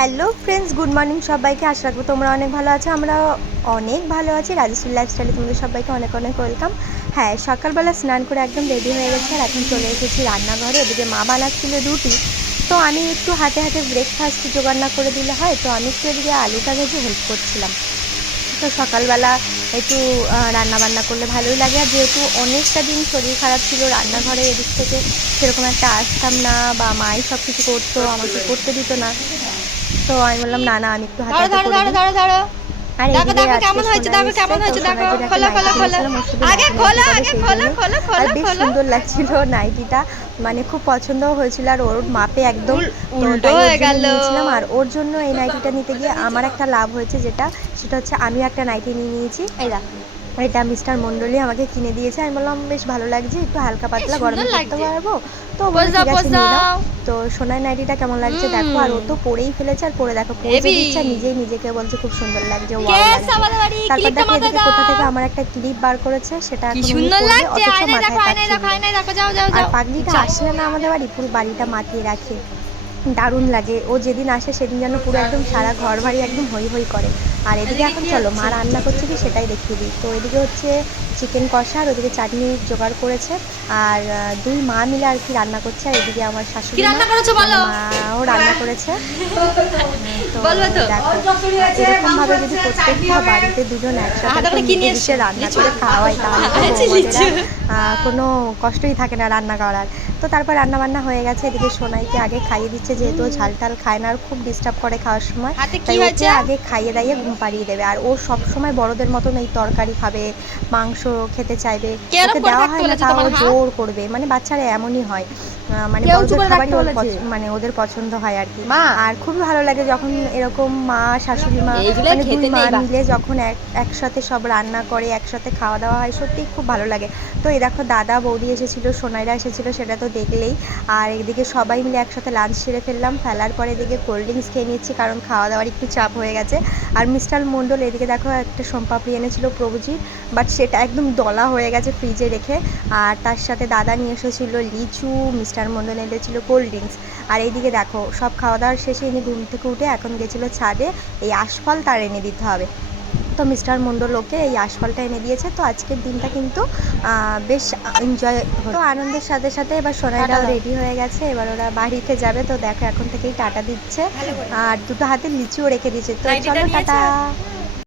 Hello friends, good morning সবাইকে। আশা রাখবো তোমরা অনেক ভালো আছো। আমরা অনেক ভালো আছি। রাজশ্রী লাইফস্টাইলে তোমাদের সবাইকে অনেক অনেক ওয়েলকাম। হ্যাঁ, সকালবেলা স্নান করে একদম রেডি হয়ে গেছে আর এখন চলে এসেছি রান্নাঘরে। এদিকে মা বানাচ্ছিল রুটি, তো আমি একটু হাতে হাতে ব্রেকফাস্ট জোগাড় না করে দিলে হয়, তো আমি একটু এদিকে আলুটা ভেজে হেল্প করছিলাম। তো সকালবেলা একটু রান্নাবান্না করলে ভালোই লাগে। আর যেহেতু অনেকটা দিন শরীর খারাপ ছিল, রান্নাঘরে এদিক থেকে সেরকম একটা আসতাম না, বা মাই সব কিছু করতো, আমাকে করতে দিত না। তো আমি বললাম না না, আমি একটু হাতে হাতে করে দিই। আর এইদিকে আজকে সোনা এসছে, তো সোনার জন্য একটা নাইটি কিনেছিলাম, ওর শুধু নাইটি নাইটি করে, সেই জন্যই। আর বেশ সুন্দর লাগছিল নাইটিটা, মানে খুব পছন্দও হয়েছিল আর ওর মাপে একদম। তো তাই ওর জন্য নিয়েছিলাম। আর ওর জন্য এই নাইটিটা নিতে গিয়ে আমার একটা লাভ হয়েছে, সেটা হচ্ছে আমিও একটা নাইটি নিয়ে নিয়েছি। এটা মিস্টার মণ্ডলী আমাকে কিনে দিয়েছে। আমি বললাম বেশ ভালো লাগছে, একটু হালকা পাতলা গরমে পরতে পারবো। তো বলে ঠিক আছে নিয়ে নাও। তো সোনার নাইটিটা কেমন লাগছে দেখো। আর ও তো পরেই ফেলেছে, আর পরে দেখো পৌঁছে দিচ্ছে, নিজেই নিজেকে বলছে খুব সুন্দর লাগছে, ওয়াও লাগছে। তারপর দেখো এদিকে কোথা থেকে আমার একটা ক্লিপ বার করেছে, সেটা এখন উনি পরবে, অথচ মাথায় পাচ্ছি। আর পাগলিটা আসলে না আমাদের বাড়ি, পুরো বাড়িটা মাতিয়ে রাখে, দারুণ লাগে। ও যেদিন আসে সেদিন যেন পুরো একদম সারা ঘর বাড়ি একদম হই হই করে। আর এদিকে এখন চলো মা রান্না করছে কি সেটাই দেখিয়ে দিই। তো এদিকে হচ্ছে চিকেন কষা, আর ওদিকে চাটনি জোগাড় করেছে। আর দুই মা মিলে আর কি রান্না করছে। আর এদিকে আমার শাশুড়ি মাও রান্না করেছে। তো দেখো, এরকমভাবে যদি প্রত্যেকটা বাড়িতে দুজন একসাথে মিলে মিশে রান্না করে খাওয়াই, তাহলে তো বৌমাদেরা কোনো কষ্টই থাকে না রান্না করার। তো তারপর রান্নাবান্না হয়ে গেছে। এদিকে সোনাইকে আগে খাইয়ে দিচ্ছে, যেহেতু ও ঝাল টাল খায় না আর খুব ডিস্টার্ব করে খাওয়ার সময়, তাই ওকে আগে খাইয়ে দাইয়ে ঘুম পাড়িয়ে দেবে। আর ও সব সময় বড়দের মতন এই তরকারি খাবে, মাংস খেতে চাইবে, ওকে দেওয়া হয় না তাও জোর করবে। মানে বাচ্চারা এমনই হয়, মানে বড়দের খাবারই মানে ওদের পছন্দ হয় আর কি। আর খুবই ভালো লাগে যখন এরকম মা শাশুড়ি মা মানে দুই মা মিলে যখন একসাথে সব রান্না করে, একসাথে খাওয়া দাওয়া হয়, সত্যিই খুব ভালো লাগে। তো এই দেখো দাদা বৌদি এসেছিলো, সোনাইরা এসেছিলো, সেটা তো দেখলেই। আর এদিকে সবাই মিলে একসাথে লাঞ্চ সেরে ফেললাম। ফেলার পরে এদিকে কোল্ড ড্রিঙ্কস খেয়ে নিচ্ছি, কারণ খাওয়া দাওয়ার একটু চাপ হয়ে গেছে। আর মিস্টার মণ্ডল এদিকে দেখো একটা সোমপাপড়ি এনেছিল প্রভুজির, বাট সেটা একদম দলা হয়ে গেছে ফ্রিজে রেখে। আর তার সাথে দাদা নিয়ে এসেছিলো লিচু, মিস্টার মণ্ডল এনেছিল কোল্ড ড্রিঙ্কস। আর এইদিকে দেখো সব খাওয়া দাওয়ার শেষে ইনি ঘুম থেকে উঠে এখন গেছিলো ছাদে, এই আশফল তার এনে দিতে হবে। তো মিস্টার মণ্ডল ওকে এই আশফলটা এনে দিয়েছে। তো আজকের দিনটা কিন্তু বেশ এনজয় হতো, আনন্দের সাথে সাথে। এবার সোনাইরাও রেডি হয়ে গেছে, এবার ওরা বাড়িতে যাবে। তো দেখো এখন থেকেই টাটা দিচ্ছে, আর দুটো হাতে লিচুও রেখে দিয়েছে। তো চলো টাটা।